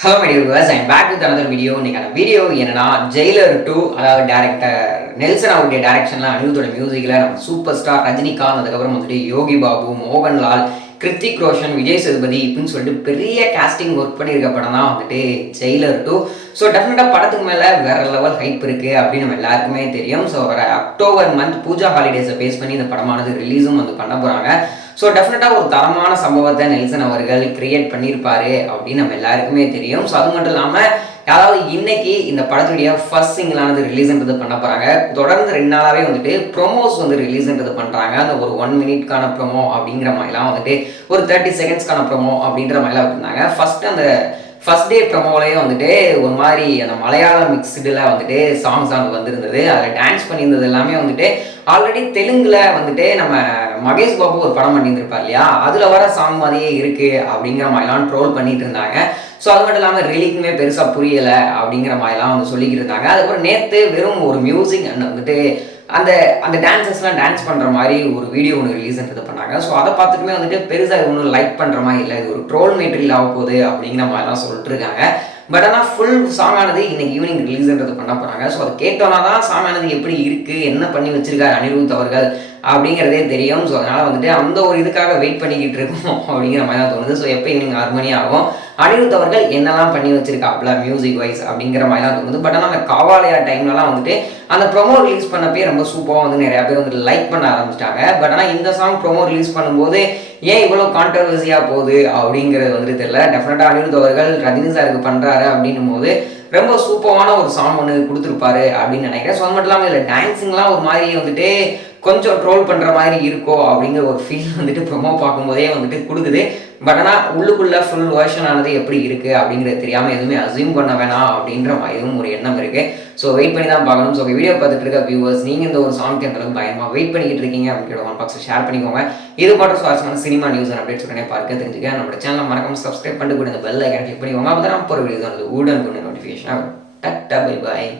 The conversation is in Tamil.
Hello my dear viewers, I am back with another video. இன்னைக்கான வீடியோ என்னன்னா, ஜெயிலர் 2, அதாவது டைரக்டர் நெல்சன் அவருடைய டைரக்ஷன்ல அனிருத்தோட மியூசிக்ல நம்ம சூப்பர் ஸ்டார் ரஜினிகாந்த், அதுக்கப்புறம் வந்துட்டு யோகி பாபு, மோகன்லால், கிருத்திக் ரோஷன், விஜய் சேதுபதி இப்படின்னு சொல்லிட்டு பெரிய காஸ்டிங் ஒர்க் பண்ணியிருக்க படம் தான் வந்துட்டு ஜெயிலர் 2. ஸோ டெஃபினட்டாக படத்துக்கு மேலே வேற லெவல் ஹைப் இருக்குது அப்படின்னு நம்ம எல்லாருக்குமே தெரியும். ஸோ வர அக்டோபர் மந்த் பூஜா ஹாலிடேஸை பேஸ் பண்ணி இந்த படமானது ரிலீஸும் வந்து பண்ண போகிறாங்க. ஸோ டெஃபினட்டாக ஒரு தரமான சம்பவத்தை நெல்சன் அவர்கள் கிரியேட் பண்ணியிருப்பாரு அப்படின்னு நம்ம எல்லாருக்குமே தெரியும். ஸோ அது மட்டும் இல்லாமல் அதாவது இன்னைக்கு இந்த படத்துடைய ஃபர்ஸ்ட் சிங்கிளானது ரிலீஸ்ன்றது பண்ண போகிறாங்க. தொடர்ந்து 2 நாளாகவே வந்துட்டு ப்ரொமோஸ் வந்து ரிலீஸ்ன்றது பண்ணுறாங்க. அந்த ஒரு 1 மினிட்கான ப்ரொமோ அப்படிங்கிற மாதிரிலாம் வந்துட்டு ஒரு 30 செகண்ட்ஸ்க்கான ப்ரொமோ அப்படின்ற மாதிரிலாம் விட்டுருந்தாங்க. ஃபர்ஸ்ட் டே ப்ரமோலேயே வந்துட்டு ஒரு மாதிரி அந்த மலையாளம் மிக்ஸ்டில் வந்துட்டு சாங்ஸ் அங்கே வந்திருந்தது. அதில் டான்ஸ் பண்ணியிருந்தது எல்லாமே வந்துட்டு ஆல்ரெடி தெலுங்கில் வந்துட்டு நம்ம மகேஷ் பாபு ஒரு படம் பண்ணியிருந்திருப்பார் இல்லையா, அதில் வர சாங் மாதிரியே இருக்குது அப்படிங்கிற மாதிரிலாம் ட்ரோல் பண்ணிட்டு இருந்தாங்க. ஸோ அது மட்டும் இல்லாமல் ரிலீக்குமே பெருசாக புரியலை அப்படிங்கிற மாதிரிலாம் வந்து சொல்லிக்கிட்டு இருந்தாங்க. அதுக்கப்புறம் நேற்று வெறும் ஒரு மியூசிக் அண்ட் வந்துட்டு அந்த அந்த டான்சஸ்லாம் டான்ஸ் பண்ணுற மாதிரி ஒரு வீடியோ ஒன்று ரிலீஸ்ன்றது பண்ணாங்க. ஸோ அதை பார்த்துட்டுமே வந்துட்டு பெருசாக ஒன்றும் லைக் பண்ணுற மாதிரி இல்லை, இது ஒரு ட்ரோல் மெட்டீரியல் ஆக போகுது அப்படிங்கிற மாதிரிலாம் சொல்லிட்டு இருக்காங்க. பட் ஆனால் ஃபுல் சாங் ஆனது இன்னைக்கு ஈவினிங் ரிலீஸ்ன்றது பண்ண போகிறாங்க. ஸோ அதை கேட்டோன்னா தான் சாங் ஆனது எப்படி இருக்குது, என்ன பண்ணி வச்சிருக்காரு அனிருத் அவர்கள் அப்படிங்கிறதே தெரியும். ஸோ அதனால் வந்துட்டு அந்த ஒரு இதுக்காக வெயிட் பண்ணிக்கிட்டு இருக்கோம் அப்படிங்கிற மாதிரி தான் தோணுது. ஸோ எப்போ ஈவினிங் 6 மணி ஆகும், அனிருத் அவர்கள் என்னெல்லாம் பண்ணி வச்சிருக்காப்ல மியூசிக் வைஸ் அப்படிங்கிற மாதிரி தான் தோணுது. பட் ஆனால் அந்த காவாலயா டைம்லலாம் வந்துட்டு அந்த ப்ரொமோ ரிலீஸ் பண்ணப்பே ரொம்ப சூப்பராக வந்து நிறையா பேர் வந்து லைக் பண்ண ஆரம்பிச்சிட்டாங்க. பட் ஆனால் இந்த சாங் ப்ரொமோ ரிலீஸ் பண்ணும்போது ஏன் இவ்வளோ கான்ட்ரவர்சியாக போகுது அப்படிங்கிறது வந்துட்டு தெரியல. டெஃபினட்டாக அனிருத் அவர்கள் ரஜினி சாருக்கு பண்ணுறாரு அப்படின்னும் போது ரொம்ப சூப்பரான ஒரு சாங் ஒன்று கொடுத்துருப்பாரு அப்படின்னு நினைக்கிறேன். ஸோ அது மட்டும் இல்லாமல் இதில் டான்ஸிங்லாம் ஒரு மாதிரி வந்துட்டு கொஞ்சம் ட்ரோல் பண்ணுற மாதிரி இருக்கோ அப்படிங்கிற ஒரு ஃபீல் வந்துட்டு ப்ரொமோ பார்க்கும்போதே வந்துட்டு கொடுக்குது. பட் ஆனால் உள்ளுக்குள்ளே ஃபுல் வேர்ஷன் ஆனது எப்படி இருக்குது அப்படிங்கிறது தெரியாமல் எதுவுமே அசியூம் பண்ண வேணாம் அப்படின்ற மாதிரியும் ஒரு எண்ணம் இருக்குது. ஸோ வெயிட் பண்ணி தான் பார்க்கணும். ஸோ வீடியோ பார்த்துட்டு இருக்க வியூவர்ஸ், நீங்கள் இந்த ஒரு சாங்க்கு எந்த அளவுக்கு பயமாக வெயிட் பண்ணிக்கிட்டு இருக்கீங்க அப்படிங்கிற ஒன் பாக்ஸை ஷேர் பண்ணிக்கோங்க. இது மட்டும் சுவாரஸ்யமான சினிமா நியூஸ் அண்ட் அப்டேட்ஸ் உடனே பார்க்க தெரிஞ்சுக்க நம்மளோட சேனலை மறக்காம சப்ஸ்கிரைப் பண்ணிட்டு கூட இந்த பெல் ஐக்கான் கிளிக் பண்ணிக்கோங்க. அப்போ தான் போகிற வீடியோஸ் வந்து உடனுக்குடன் நோட்டிஃபிகேஷன் ஆகும். Ta-ta bye bye.